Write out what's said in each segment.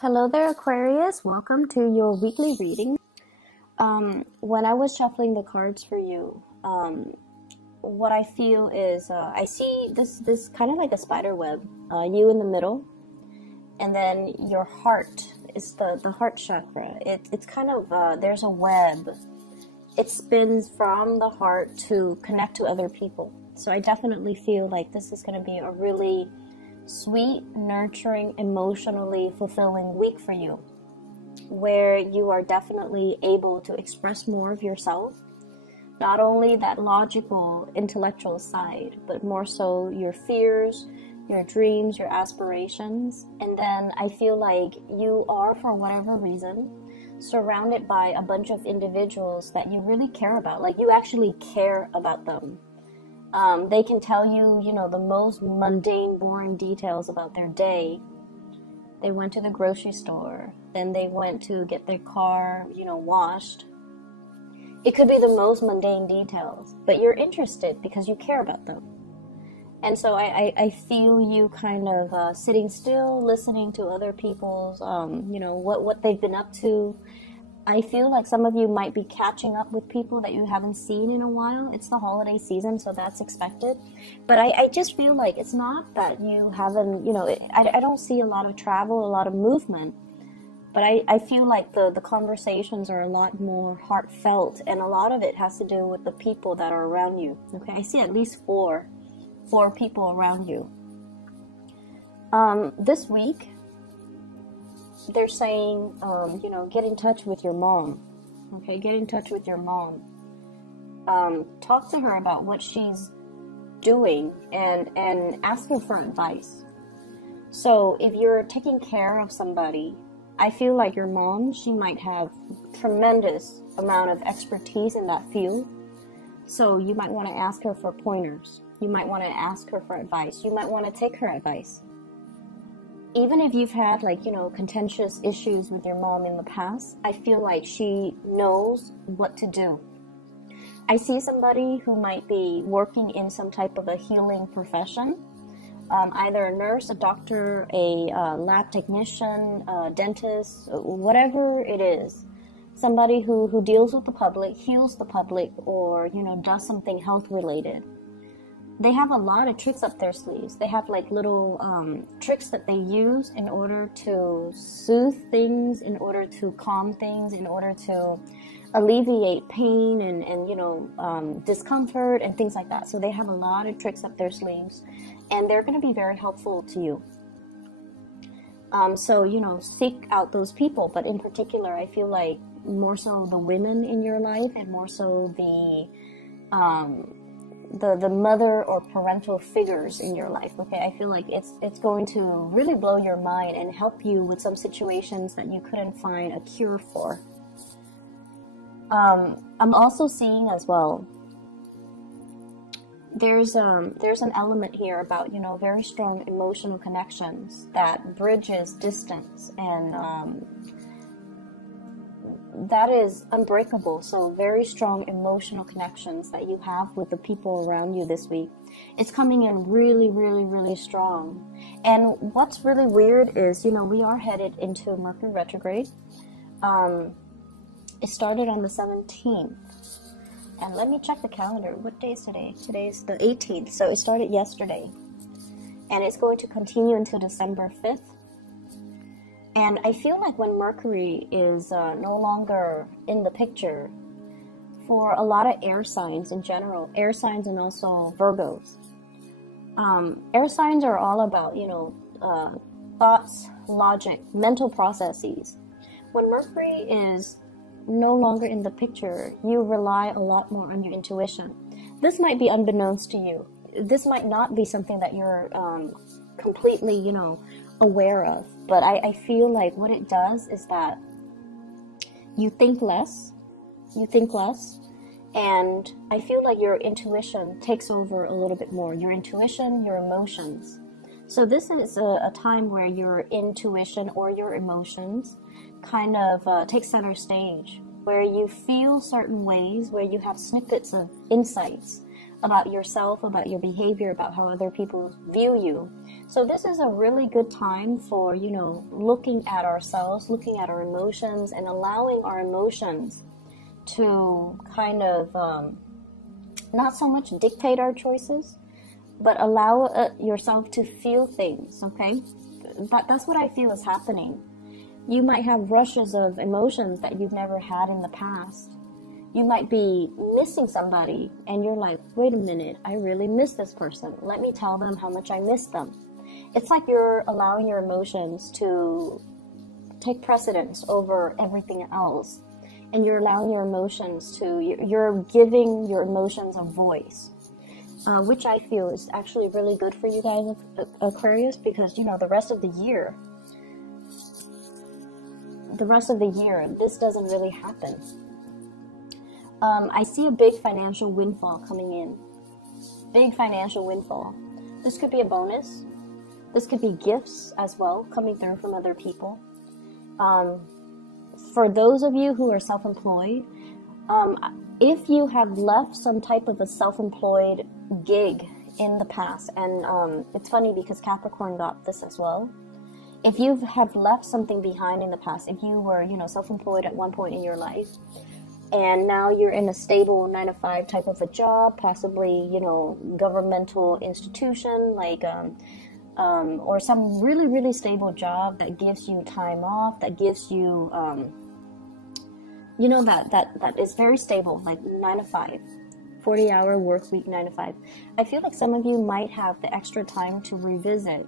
Hello there, Aquarius. Welcome to your weekly reading. When I was shuffling the cards for you, what I feel is I see this kind of like a spider web, you in the middle, and then your heart is the heart chakra. It's kind of, there's a web. It spins from the heart to connect to other people. So I definitely feel like this is going to be a really sweet, nurturing, emotionally fulfilling week for you, where you are definitely able to express more of yourself, not only that logical, intellectual side, but more so your fears, your dreams, your aspirations. And then I feel like you are, for whatever reason, surrounded by a bunch of individuals that you really care about. Like, you actually care about them. They can tell you, the most mundane, boring details about their day. They went to the grocery store, then they went to get their car, washed. It could be the most mundane details, but you're interested because you care about them. And so I feel you kind of sitting still, listening to other people's, what they've been up to. I feel like some of you might be catching up with people that you haven't seen in a while. It's the holiday season, so that's expected. But I just feel like it's not that you haven't, I don't see a lot of travel, a lot of movement. But I feel like the conversations are a lot more heartfelt, and a lot of it has to do with the people that are around you. Okay, I see at least four people around you. This week, they're saying, get in touch with your mom. Okay, get in touch with your mom. Talk to her about what she's doing and ask her for advice. So if you're taking care of somebody, I feel like your mom, she might have tremendous amount of expertise in that field. So you might want to ask her for pointers. You might want to ask her for advice. You might want to take her advice. Even if you've had contentious issues with your mom in the past, I feel like she knows what to do. I see somebody who might be working in some type of a healing profession, either a nurse, a doctor, a lab technician, a dentist, whatever it is. Somebody who deals with the public, heals the public, or, does something health related. They have a lot of tricks up their sleeves. They have little tricks that they use in order to soothe things, in order to calm things, in order to alleviate pain and discomfort and things like that. So they have a lot of tricks up their sleeves, and they're going to be very helpful to you. So seek out those people. But in particular, I feel like more so the women in your life, and more so the mother or parental figures in your life. Okay, I feel like it's going to really blow your mind and help you with some situations that you couldn't find a cure for. I'm also seeing as well, there's an element here about very strong emotional connections that bridges distance, and that is unbreakable. So very strong emotional connections that you have with the people around you this week. It's coming in really, really, really strong. And what's really weird is, we are headed into Mercury retrograde. It started on the 17th. And let me check the calendar. What day is today? Today's the 18th. So it started yesterday. And it's going to continue until December 5th. And I feel like when Mercury is no longer in the picture, for a lot of air signs in general, air signs and also Virgos, air signs are all about, thoughts, logic, mental processes. When Mercury is no longer in the picture, you rely a lot more on your intuition. This might be unbeknownst to you. This might not be something that you're completely, aware of. But I feel like what it does is that you think less, and I feel like your intuition takes over a little bit more. Your intuition, your emotions. So this is a time where your intuition or your emotions kind of take center stage, where you feel certain ways, where you have snippets of insights about yourself, about your behavior, about how other people view you. So this is a really good time for, you know, looking at ourselves, looking at our emotions, and allowing our emotions to kind of not so much dictate our choices, but allow yourself to feel things, okay? That's what I feel is happening. You might have rushes of emotions that you've never had in the past. You might be missing somebody and you're like, wait a minute, I really miss this person. Let me tell them how much I miss them. It's like you're allowing your emotions to take precedence over everything else. And you're allowing your emotions to, you're giving your emotions a voice. Which I feel is actually really good for you guys, Aquarius, because, you know, the rest of the year, this doesn't really happen. I see a big financial windfall coming in. Big financial windfall. This could be a bonus. This could be gifts as well, coming through from other people. For those of you who are self-employed, if you have left some type of a self-employed gig in the past, and it's funny because Capricorn got this as well. If you have left something behind in the past, if you were, you know, self-employed at one point in your life, and now you're in a stable 9-to-5 type of a job, possibly, you know, governmental institution, like, or some really, really stable job that gives you time off, that gives you, you know, that is very stable, like 9-to-5, 40-hour work week, 9-to-5. I feel like some of you might have the extra time to revisit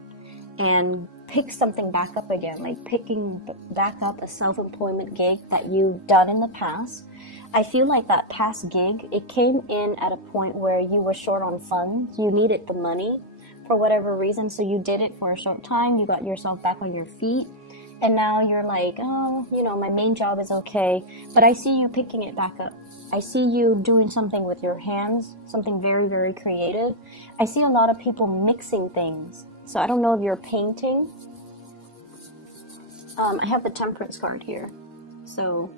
and pick something back up again, like picking back up a self-employment gig that you've done in the past. I feel like that past gig, it came in at a point where you were short on funds. You needed the money for whatever reason, so you did it for a short time. You got yourself back on your feet, and now you're like, oh, you know, my main job is okay, but I see you picking it back up. I see you doing something with your hands, something very, very creative. I see a lot of people mixing things. So I don't know if you're painting. I have the Temperance card here. So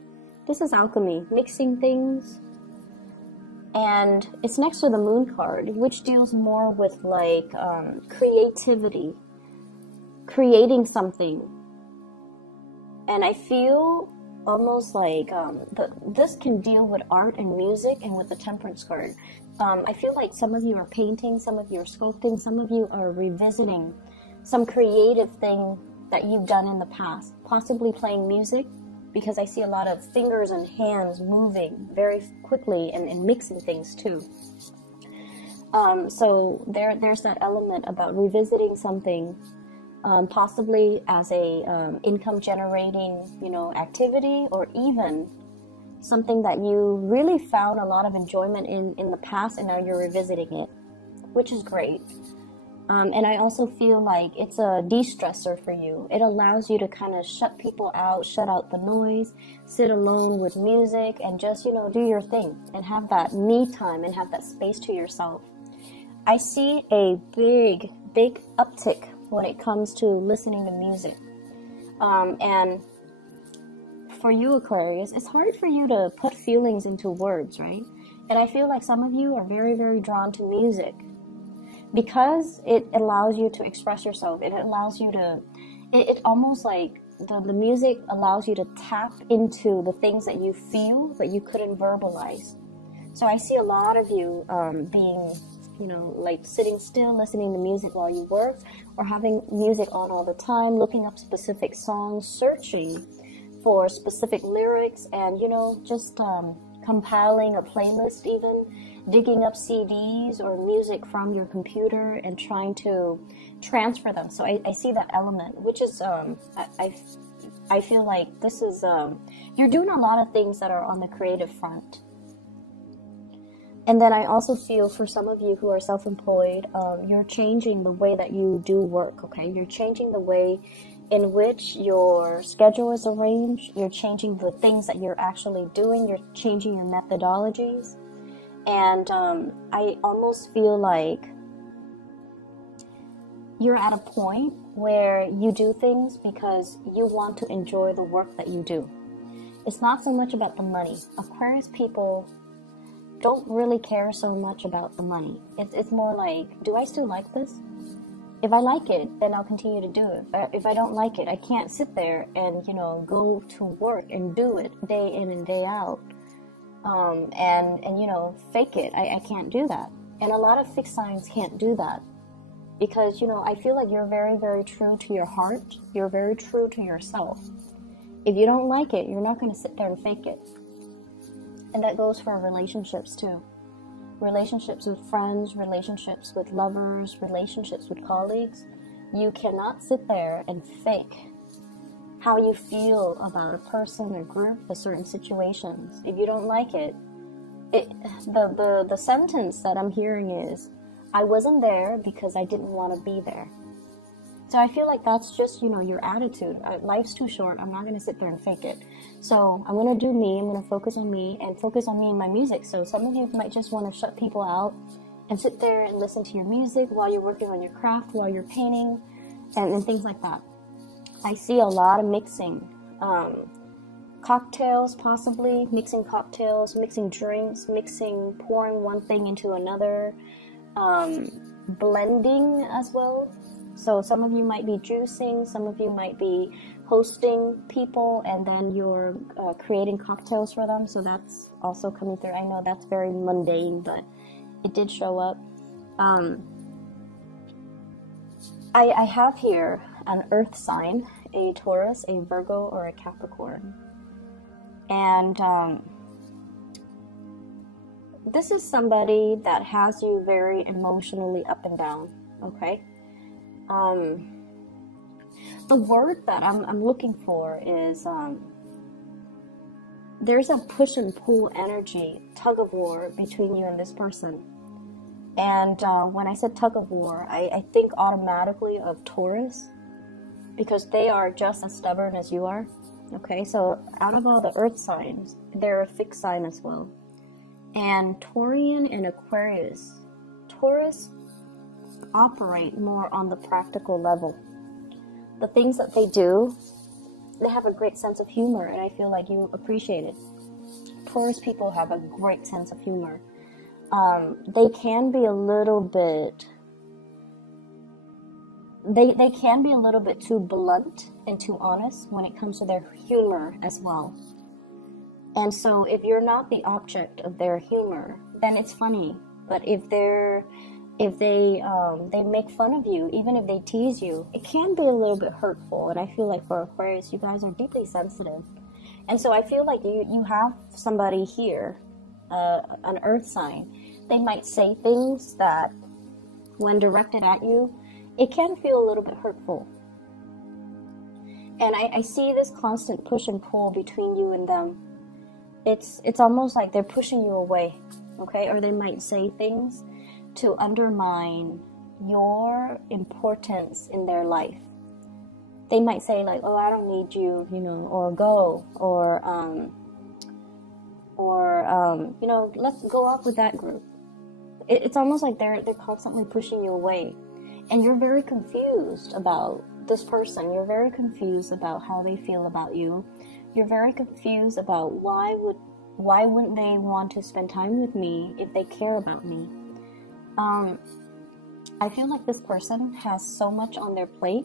this is alchemy, mixing things. And it's next to the Moon card, which deals more with like creativity, creating something. And I feel almost like this can deal with art and music, and with the Temperance card. I feel like some of you are painting, some of you are sculpting, some of you are revisiting some creative thing that you've done in the past, possibly playing music, because I see a lot of fingers and hands moving very quickly and mixing things too. So there's that element about revisiting something, possibly as a income generating, you know, activity, or even something that you really found a lot of enjoyment in the past, and now you're revisiting it, which is great. And I also feel like it's a de-stressor for you. It allows you to kind of shut people out, shut out the noise, sit alone with music, and just, you know, do your thing and have that me time and have that space to yourself. I see a big uptick when it comes to listening to music. And for you, Aquarius, it's hard for you to put feelings into words, right? And I feel like some of you are very, very drawn to music because it allows you to express yourself. It allows you to, it almost like the music allows you to tap into the things that you feel, but you couldn't verbalize. So I see a lot of you being, you know, like sitting still, listening to music while you work, or having music on all the time, looking up specific songs, searching for specific lyrics, and, you know, just compiling a playlist, even digging up CDs or music from your computer and trying to transfer them. So I see that element, which is I feel like this is you're doing a lot of things that are on the creative front. And then I also feel for some of you who are self-employed, you're changing the way that you do work, okay? You're changing the way in which your schedule is arranged. You're changing the things that you're actually doing. You're changing your methodologies. And I almost feel like you're at a point where you do things because you want to enjoy the work that you do. It's not so much about the money. Aquarius people, don't really care so much about the money. It's more like, do I still like this? If I like it, then I'll continue to do it. If I don't like it, I can't sit there and, you know, go to work and do it day in and day out. And you know, fake it. I can't do that. And a lot of fixed signs can't do that. Because, you know, I feel like you're very, very true to your heart. You're very true to yourself. If you don't like it, you're not going to sit there and fake it. And that goes for relationships too. Relationships with friends, relationships with lovers, relationships with colleagues. You cannot sit there and fake how you feel about a person or group or certain situations. If you don't like it, the sentence that I'm hearing is, I wasn't there because I didn't want to be there. So I feel like that's just, you know, your attitude. Life's too short. I'm not going to sit there and fake it. So I'm going to do me. I'm going to focus on me and focus on me and my music. So some of you might just want to shut people out and sit there and listen to your music while you're working on your craft, while you're painting, and things like that. I see a lot of mixing. Cocktails, possibly. Mixing cocktails, mixing drinks, pouring one thing into another. Blending as well. So some of you might be juicing, some of you might be hosting people, and then you're creating cocktails for them. So that's also coming through. I know that's very mundane, but it did show up. I have here an earth sign, a Taurus, a Virgo, or a Capricorn. And this is somebody that has you very emotionally up and down, okay? The word that I'm looking for is, there's a push and pull energy, tug of war between you and this person. And when I said tug of war, I think automatically of Taurus, because they are just as stubborn as you are, okay? So out of all the earth signs, they're a fixed sign as well. And Taurian and Aquarius, Taurus operate more on the practical level. The things that they do, they have a great sense of humor, and I feel like you appreciate it. Taurus people have a great sense of humor. They can be a little bit, they can be a little bit too blunt and too honest when it comes to their humor as well. And so if you're not the object of their humor, then it's funny. But if they make fun of you, even if they tease you, it can be a little bit hurtful. And I feel like for Aquarius, you guys are deeply sensitive. And so I feel like you have somebody here, an earth sign. They might say things that, when directed at you, it can feel a little bit hurtful. And I see this constant push and pull between you and them. It's almost like they're pushing you away, okay? Or they might say things to undermine your importance in their life. They might say like, oh, I don't need you, you know, or go, or you know, let's go off with that group. It's almost like they're constantly pushing you away. And you're very confused about this person. You're very confused about how they feel about you. You're very confused about why wouldn't they want to spend time with me if they care about me? I feel like this person has so much on their plate,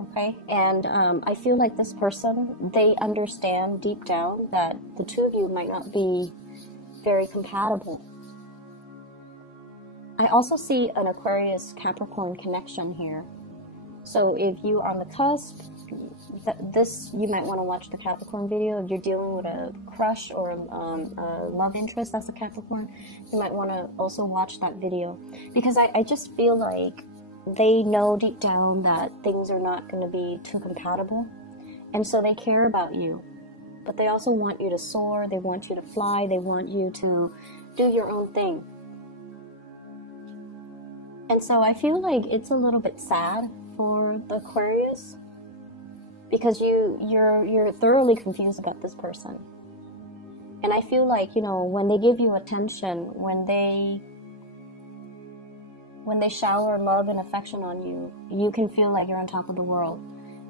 okay? And I feel like this person, they understand deep down that the two of you might not be very compatible. I also see an Aquarius-Capricorn connection here. So if you're on the cusp, you might want to watch the Capricorn video. If you're dealing with a crush or a love interest that's a Capricorn, you might want to also watch that video. Because I just feel like they know deep down that things are not going to be too compatible. And so they care about you. But they also want you to soar. They want you to fly. They want you to do your own thing. And so I feel like it's a little bit sad for the Aquarius, because you're thoroughly confused about this person. And I feel like, you know, when they give you attention, when they shower love and affection on you, you can feel like you're on top of the world.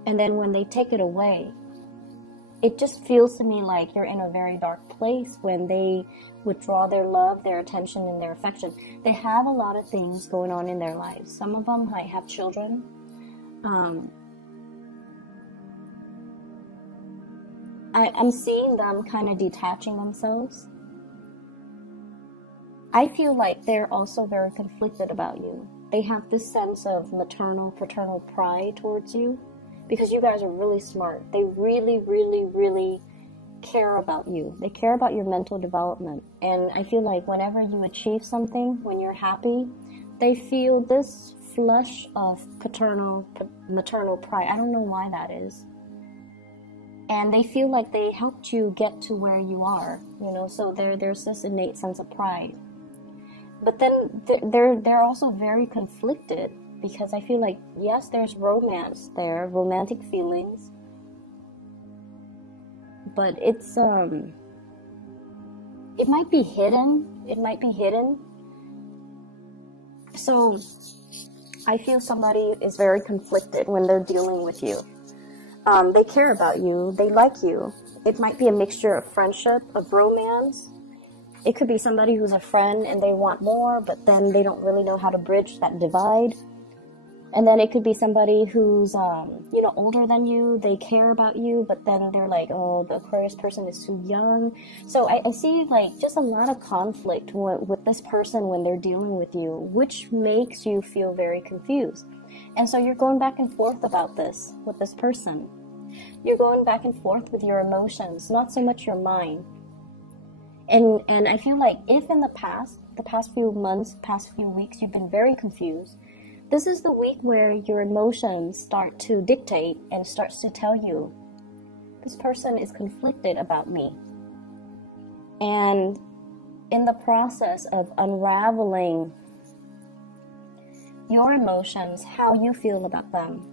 And then when they take it away, it just feels to me like you're in a very dark place when they withdraw their love, their attention, and their affection. They have a lot of things going on in their lives. Some of them might have children. I'm seeing them kind of detaching themselves. I feel like they're also very conflicted about you. They have this sense of maternal, paternal pride towards you because you guys are really smart. They really, really, really care about you. They care about your mental development. And I feel like whenever you achieve something, when you're happy, they feel this flush of paternal, maternal pride. I don't know why that is. And they feel like they helped you get to where you are, you know, so there's this innate sense of pride. But then they're also very conflicted because I feel like, yes, there's romance there, romantic feelings, but it's it might be hidden. It might be hidden. So I feel somebody is very conflicted when they're dealing with you. They care about you. They like you. It might be a mixture of friendship, of romance. It could be somebody who's a friend and they want more, but then they don't really know how to bridge that divide. And then it could be somebody who's, you know, older than you. They care about you, but then they're like, oh, the Aquarius person is too young. So I see like just a lot of conflict with this person when they're dealing with you, which makes you feel very confused. And so you're going back and forth about this with this person. You're going back and forth with your emotions, not so much your mind. And I feel like if in the past few months, past few weeks, you've been very confused, this is the week where your emotions start to dictate and starts to tell you, this person is conflicted about me. And in the process of unraveling your emotions, how you feel about them,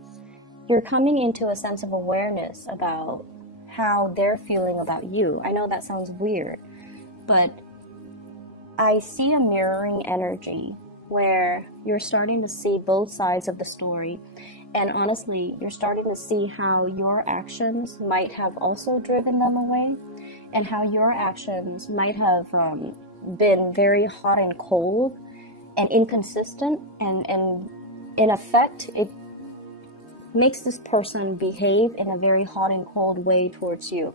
you're coming into a sense of awareness about how they're feeling about you. I know that sounds weird, but I see a mirroring energy where you're starting to see both sides of the story. And honestly, you're starting to see how your actions might have also driven them away, and how your actions might have been very hot and cold and inconsistent, and in effect, it makes this person behave in a very hot and cold way towards you.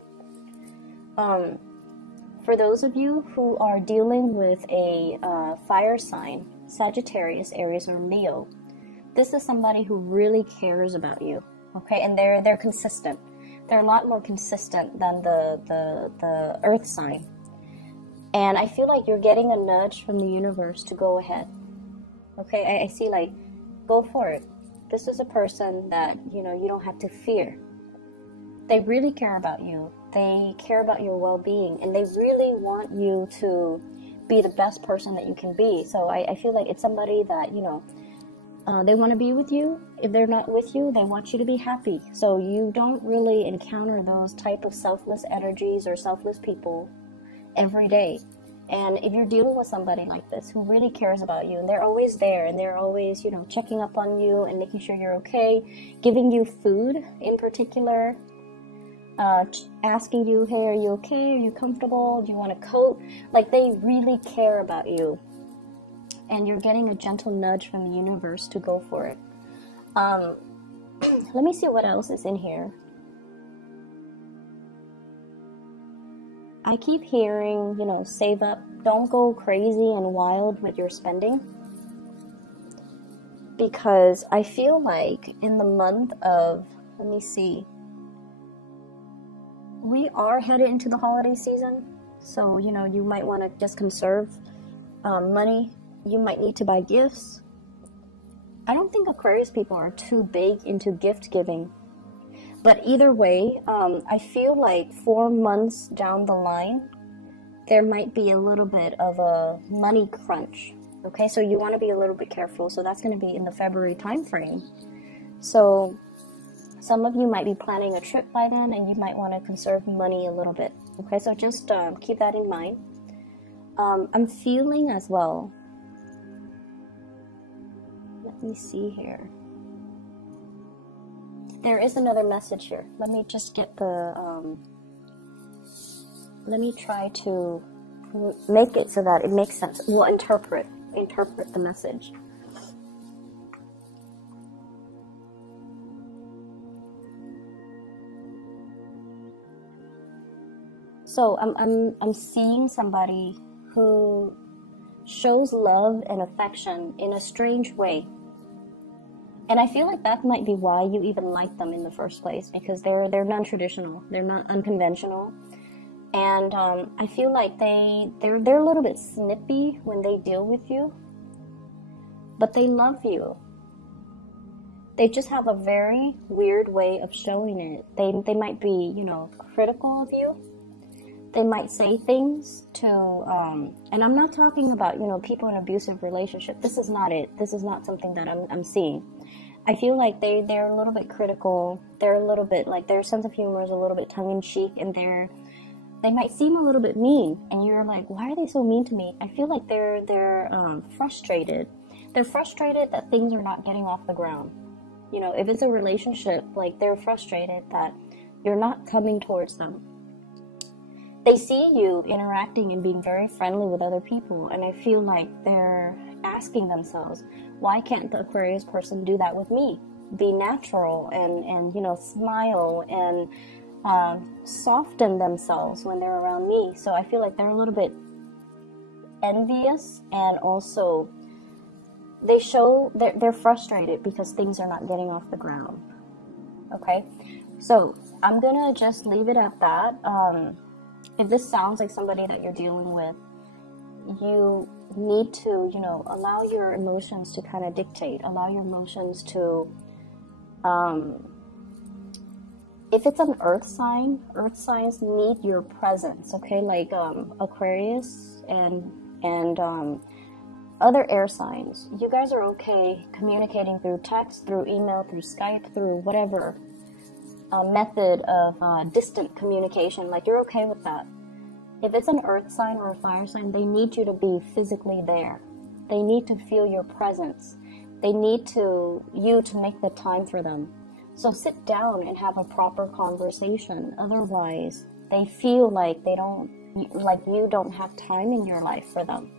For those of you who are dealing with a fire sign, Sagittarius, Aries, or Leo, this is somebody who really cares about you, okay? And they're consistent. They're a lot more consistent than the Earth sign. And I feel like you're getting a nudge from the universe to go ahead, okay? I see like, go for it. This is a person that, you know, you don't have to fear. They really care about you. They care about your well-being, and they really want you to be the best person that you can be. So I feel like it's somebody that, you know, they want to be with you. If they're not with you, they want you to be happy. So you don't really encounter those type of selfless energies or selfless people every day. And if you're dealing with somebody like this who really cares about you, and they're always there, and they're always, you know, checking up on you and making sure you're okay, giving you food in particular, asking you, hey, are you okay? Are you comfortable? Do you want a coat? Like, they really care about you. And you're getting a gentle nudge from the universe to go for it. Let me see what else is in here. I keep hearing, you know, save up. Don't go crazy and wild with your spending. Because I feel like in the month of, let me see, we are headed into the holiday season. So, you know, you might want to just conserve money. You might need to buy gifts. I don't think Aquarius people are too big into gift giving. But either way, I feel like 4 months down the line, there might be a little bit of a money crunch. Okay, so you want to be a little bit careful. So that's going to be in the February time frame. So some of you might be planning a trip by then, and you might want to conserve money a little bit. Okay, so just keep that in mind. I'm feeling as well. Let me see here. There is another message here. Let me just get the let me try to make it so that it makes sense. We'll interpret the message. So I'm seeing somebody who shows love and affection in a strange way. And I feel like that might be why you even like them in the first place, because they're non-traditional, they're not unconventional. And I feel like they're a little bit snippy when they deal with you, but they love you. They just have a very weird way of showing it. They might be, you know, critical of you. They might say things to, and I'm not talking about, you know, people in abusive relationship. This is not it. This is not something that I'm seeing. I feel like they're a little bit critical. They're a little bit, like, their sense of humor is a little bit tongue-in-cheek, and they might seem a little bit mean, and you're like, why are they so mean to me? I feel like they're frustrated. They're frustrated that things are not getting off the ground. You know, if it's a relationship, like, they're frustrated that you're not coming towards them. They see you interacting and being very friendly with other people, and I feel like they're asking themselves, why can't the Aquarius person do that with me? Be natural and you know, smile and soften themselves when they're around me. So I feel like they're a little bit envious, and also they show they're frustrated because things are not getting off the ground. Okay, so I'm gonna just leave it at that. If this sounds like somebody that you're dealing with, you need to, you know, allow your emotions to kind of dictate, allow your emotions to, if it's an earth signs need your presence, okay? Like Aquarius and other air signs. You guys are okay communicating through text, through email, through Skype, through whatever method of distant communication. Like, you're okay with that. If it's an earth sign or a fire sign, they need you to be physically there. They need to feel your presence. They need you to make the time for them. So sit down and have a proper conversation. Otherwise, they feel like you don't have time in your life for them.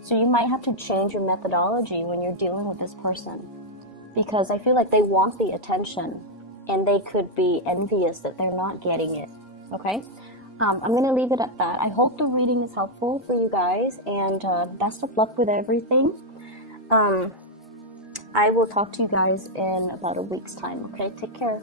So you might have to change your methodology when you're dealing with this person, because I feel like they want the attention, and they could be envious that they're not getting it. Okay, I'm going to leave it at that. I hope the reading is helpful for you guys, and best of luck with everything. I will talk to you guys in about a week's time. Okay, take care.